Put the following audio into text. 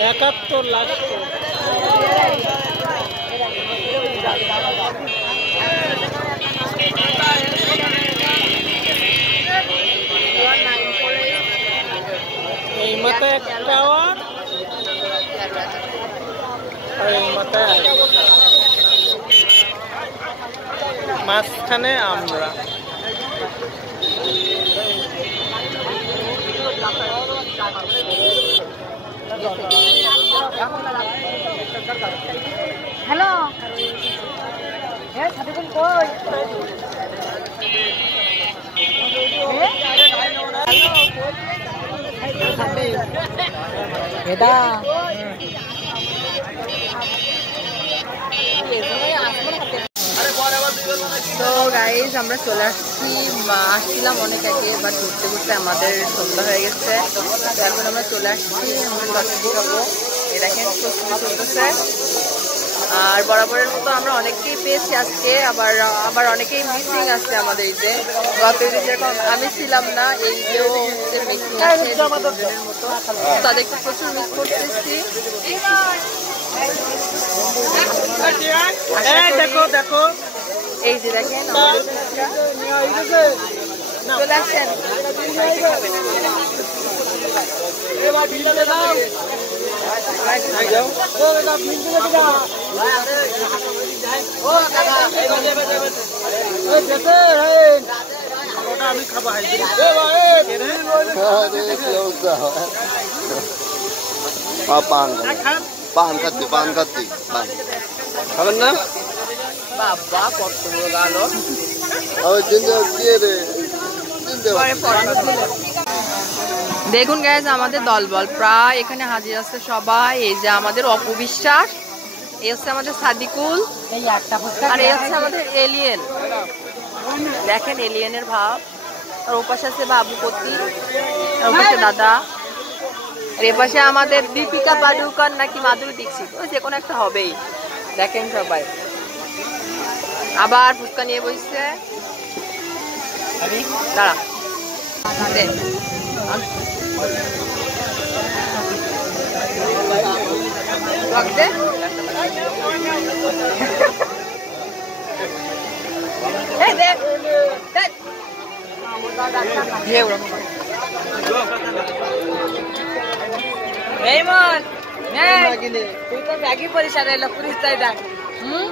71 লাখ এই মাথায় একটা টাওয়ার আর এই মাথায় মাঝখানে আমরা হ্যালো সাদিকুল কই এটা তো গাইস আমরা চলে আসছিলাম অনেক আগে, বাট ঘুরতে ঘুরতে আমাদের সন্ধ্যা হয়ে গেছে। তো এখন আমরা চলে আসছি, আমরা লস্যি খাবো। এই দেখেন প্রস্তুতি চলতেছে। আর বরাবরের মতো আমরা অনেককেই পেয়েছি আজকে, আবার অনেকেই মিসিং আছে আমাদের ঈদে। গত ঈদে যেরকম আমি ছিলাম না, এই ঈদেও মিসিং আছে মতো। তাদেরকে প্রচুর মিস করতেছি। দেখো দেখো এই যে দেখেন চলে আসছেন। আমি খাবো পান খাচ্ছি খাবেন না বাবা কত গেল। দেখুন গাইজ আমাদের দলবল প্রায় এখানে হাজির আছে সবাই। এই যে আমাদের অপবিশ্বাস, এই হচ্ছে আমাদের সাদিকুল, আর এই হচ্ছে আমাদের এলিয়েন। দেখেন এলিয়েনের ভাব। আর ওপাশে আছে বাবুপতি, আর ওপাশে দাদা, আর এপাশে আমাদের দীপিকা পাডুকোন নাকি মাধুরী দীক্ষিত, ওই যে কোনো একটা হবেই। দেখেন সবাই আবার ফুচকা নিয়ে বসছে। দাঁড়া তুই তো ব্যাগই পরিষ্কার এলো পুলিশ তাই দেখ। হুম